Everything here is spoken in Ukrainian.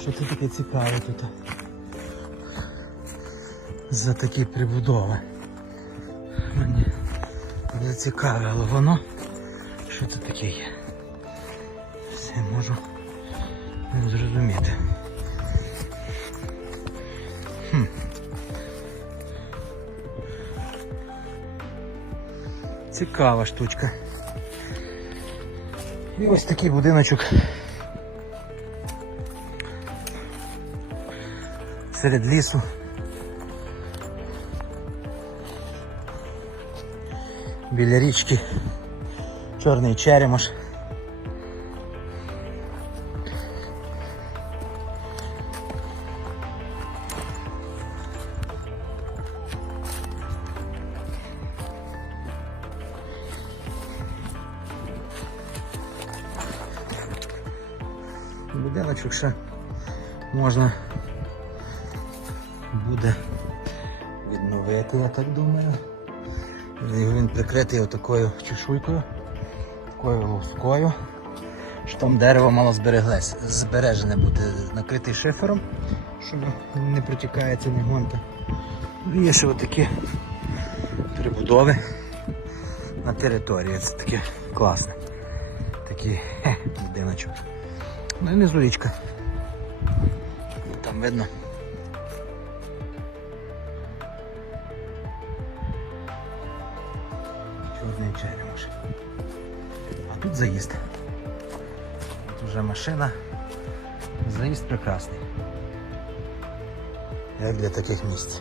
Що це таке цікаве тут? За такі прибудови. Мені зацікавило воно. Що це таке є? Все можу зрозуміти. Цікава штучка. І ось такий будиночок. Серед лісу. Біля річки. Чорний черемош. Будиночок ще можна буде відновити, я так думаю. Він прикритий отакою чешуйкою, такою лоскою, що там дерево мало збереглось, збережене бути накритий шифером, щоб не протікає ця гонка. Ну, Є ще отакі прибудови на території. Це таке класне. Такий будиночок. Ну і внизу річка. Там видно. Чорний черемош. А тут заїзд. Тут вже машина. Заїзд прекрасний. Як для таких місць.